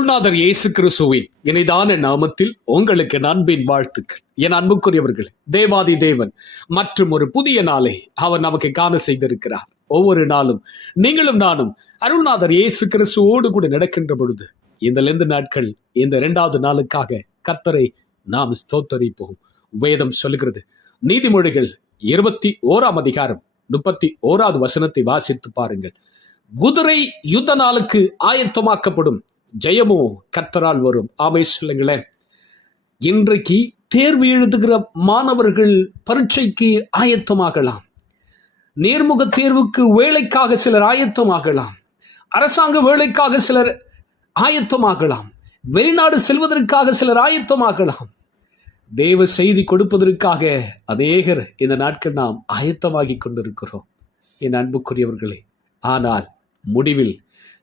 அருள்நாதர் இயேசு கிறிஸ்துவின் இனிதான நாமத்தில் உங்களுக்கு அன்பின் வாழ்த்துக்கள். என் அன்புக்குரியவர்களே, தேவாதி தேவன் மற்றும் ஒரு புதிய நாளை அவர் நமக்கு காண செய்திருக்கிறார். ஒவ்வொரு நாளும் நீங்களும் நானும் அருள்நாதர் இயேசு கிறிஸ்துவோடு கூட நடக்கின்ற பொழுது இந்த 2 நாட்கள், இந்த 2வது நாளுக்காக கர்த்தரை நாம் ஸ்தோத்தரிப்போம். வேதம் சொல்லுகிறது, நீதிமொழிகள் 21ஆம் அதிகாரம் 31வது வசனத்தை வாசித்து பாருங்கள். குதிரை யுத்த நாளுக்கு ஆயத்தமாக்கப்படும், ஜெயமோ கர்த்தரால் வரும். ஆமை சொல்லுங்களேன். இன்றைக்கு தேர்வு எழுதுகிற மாணவர்கள் பரீட்சைக்கு ஆயத்தமாகலாம். நேர்முக தேர்வுக்கு வேலைக்காக சிலர் ஆயத்தமாகலாம். அரசாங்க வேலைக்காக சிலர் ஆயத்தமாகலாம். வெளிநாடு செல்வதற்காக சிலர் ஆயத்தமாகலாம். தேவ செய்தி கொடுப்பதற்காக அநேகர் இந்த நாட்கள் நாம் ஆயத்தமாகி கொண்டிருக்கிறோம் என் அன்புக்குரியவர்களே. ஆனால் முடிவில்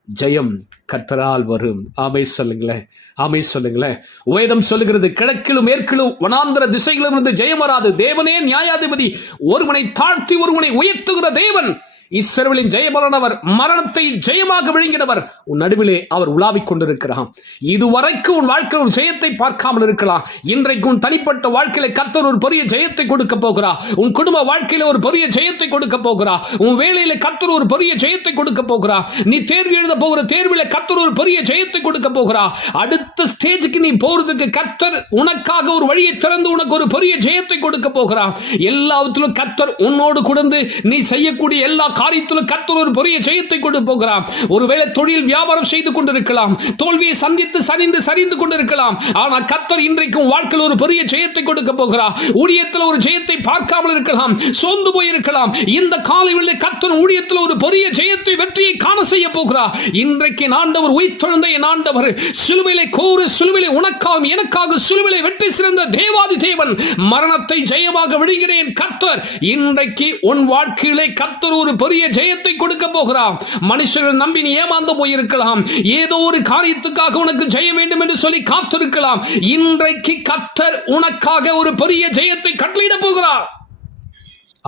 ஜெயம் கர்த்தரால் வரும். ஆமை சொல்லுங்களேன், ஆமை சொல்லுங்களேன். வேதம் சொல்லுகிறது, கிழக்கிலும் மேற்கிலும் வனாந்தர திசையிலும் இருந்து ஜெயம் வராது. தேவனே நியாயாதிபதி, ஒருவனை தாழ்த்தி ஒருவனை உயர்த்துகிற தேவன். இஸ்ரவேலின் ஜெயபலனவர், மரணத்தை ஜெயமாக விழுங்கினவர். உன் நடுவிலே அவர் உலாவிக் கொண்டிருக்கிறார். இதுவரைக்கும் உன் வாழ்க்கையில் ஒரு ஜெயத்தை பார்க்காமல் இருக்கலாம். இன்றைக்கு உன் தனிப்பட்ட வாழ்க்கையில கர்த்தர் ஒரு பெரிய ஜெயத்தை கொடுக்க போகிறார். உன் குடும்ப வாழ்க்கையில ஒரு பெரிய ஜெயத்தை கொடுக்க போகிறார். உன் வேலையில கர்த்தர் ஒரு பெரிய ஜெயத்தை கொடுக்க போகிறார். நீ தேர்வு எழுத போகிற தேர்வில கர்த்தர் ஒரு பெரிய ஜெயத்தை கொடுக்க போகிறார். அடுத்த ஸ்டேஜுக்கு நீ போறதுக்கு கர்த்தர் உனக்காக ஒரு வழியை திறந்து உனக்கு ஒரு பெரிய ஜெயத்தை கொடுக்க போகிறார். எல்லாவற்றிலும் கர்த்தர் உன்னோடு கொடுத்து நீ செய்யக்கூடிய எல்லா காரியத்திலும் கர்த்தர் ஒரு பெரிய ஜெயத்தை கொண்டு போகிறார். ஒருவேளை தொழில் வியாபாரம் செய்து கொண்டிருக்கலாம், தோல்வியை சந்தித்து சரிந்து கொண்டிருக்கலாம். ஆனால் கர்த்தர் இன்றைக்கும் வாழ்க்கையில் ஒரு பெரிய ஜெயத்தை கொடுக்க போகிறார். ஊழியத்தில் ஒரு ஜெயத்தை பார்க்காமல் இருக்கலாம், சோர்ந்து போயிருக்கலாம். இந்த காலையில் கர்த்தர் ஊழியத்தில் ஒரு பெரிய ஜெயத்தை, வெற்றியை காண செய்ய போகிறார். இன்றைக்கு ஆண்டவர் உயிர்த்தெழுந்த என் ஆண்டவர் சிலுவையிலே கோரு, சிலுவையிலே உனக்காக எனக்காக சிலுவையிலே வெற்றி சிறந்த தேவாதி தேவன், மரணத்தை ஜெயமாக விடுகிறேன் கர்த்தர். இன்றைக்கு உன் வாழ்க்கையிலே கர்த்தர் ஒரு பெரிய ஜெயத்தை கொடுக்க போகிறார். மனுஷர்கள் நம்பி நீ ஏமாந்து போயிருக்கலாம். ஏதோ ஒரு காரியத்துக்காக உனக்கு ஜெயம் வேண்டும் என்று சொல்லி காத்திருக்கலாம். இன்றைக்கு கர்த்தர் உனக்காக ஒரு பெரிய ஜெயத்தை கட்டளையிட போகிறார்.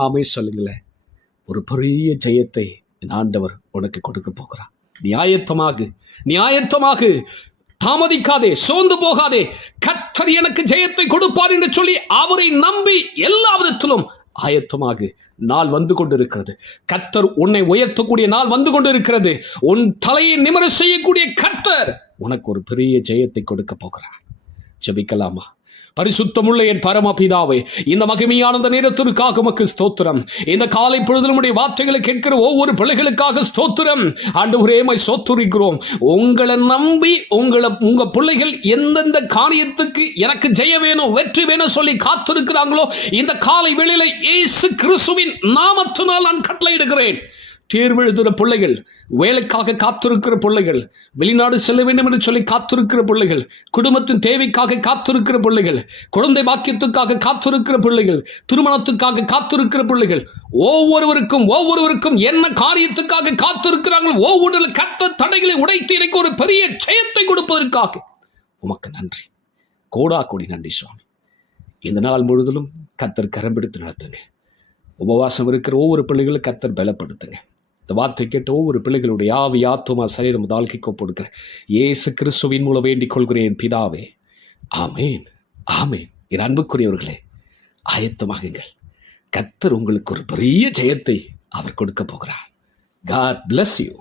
ஆமை சொல்லுங்களேன். ஒரு பெரிய ஜெயத்தை ஆண்டவர் உனக்கு கொடுக்க போகிறார். நியாயத்தமாக தாமதிக்காதே, சோர்ந்து போகாதே. கர்த்தர் எனக்கு ஜெயத்தை கொடுப்பார் என்று சொல்லி அவரை நம்பி எல்லா விதத்திலும் ஆயத்தமாக. நாள் வந்து கொண்டிருக்கிறது. கர்த்தர் உன்னை உயர்த்தக்கூடிய நாள் வந்து கொண்டிருக்கிறது. உன் தலையை நிமிர செய்யக்கூடிய கர்த்தர் உனக்கு ஒரு பெரிய ஜெயத்தை கொடுக்க போகிறார். ஜெபிக்கலாமா? பரிசுத்தமுள்ள என் பரமபிதாவே, இந்த மகிமையான நேரத்திற்காக உமக்கு ஸ்தோத்திரம். இந்த காலை பொழுதில் உம்முடைய வார்த்தைகளை கேட்கிற ஒவ்வொரு பிள்ளைகளுக்காக ஸ்தோத்திரம். ஆண்டவரே, உம்மை ஸ்தோத்திரிக்கிறோம். உங்களை நம்பி உங்க பிள்ளைகள் எந்தெந்த காரியத்துக்கு எனக்கு ஜெய வேணும், வெற்றி வேணும் சொல்லி காத்திருக்கிறாங்களோ, இந்த காலை வேளையில இயேசு கிறிஸ்துவின் நாமத்தினால் நான் கட்டளையிடுகிறேன். தேர்வு எழுதுகிற பிள்ளைகள், வேலைக்காக காத்திருக்கிற பிள்ளைகள், வெளிநாடு செல்ல வேண்டும் என்று சொல்லி காத்திருக்கிற பிள்ளைகள், குடும்பத்தின் தேவைக்காக காத்திருக்கிற பிள்ளைகள், குழந்தை பாக்கியத்துக்காக காத்திருக்கிற பிள்ளைகள், திருமணத்துக்காக காத்திருக்கிற பிள்ளைகள், ஒவ்வொருவருக்கும் என்ன காரியத்துக்காக காத்திருக்கிறார்கள், ஒவ்வொன்றில் கர்த்தர் தடைகளை உடைத்து எனக்கு ஒரு பெரிய ஜெயத்தை கொடுப்பதற்காக உமக்கு நன்றி, கோடி நன்றி சுவாமி. இந்த நாள் முழுவதும் கர்த்தர் கரம் பிடித்து நடத்துங்க. உபவாசம் இருக்கிற ஒவ்வொரு பிள்ளைகளும் கர்த்தர் பலப்படுத்துங்க. இந்த வார்த்தை கேட்ட ஒவ்வொரு பிள்ளைகளுடைய ஆவி, ஆத்துமா, சரீரம் தாழ்க்கி கொடுக்கிறேன். இயேசு கிறிஸ்துவின் மூலம் வேண்டிக் கொள்கிறேன் பிதாவே. ஆமேன், ஆமேன். என் அன்புக்குரியவர்களே, ஆயத்தமாகுங்கள். கர்த்தர் உங்களுக்கு ஒரு பெரிய ஜெயத்தை அவர் கொடுக்க போகிறார். God bless you.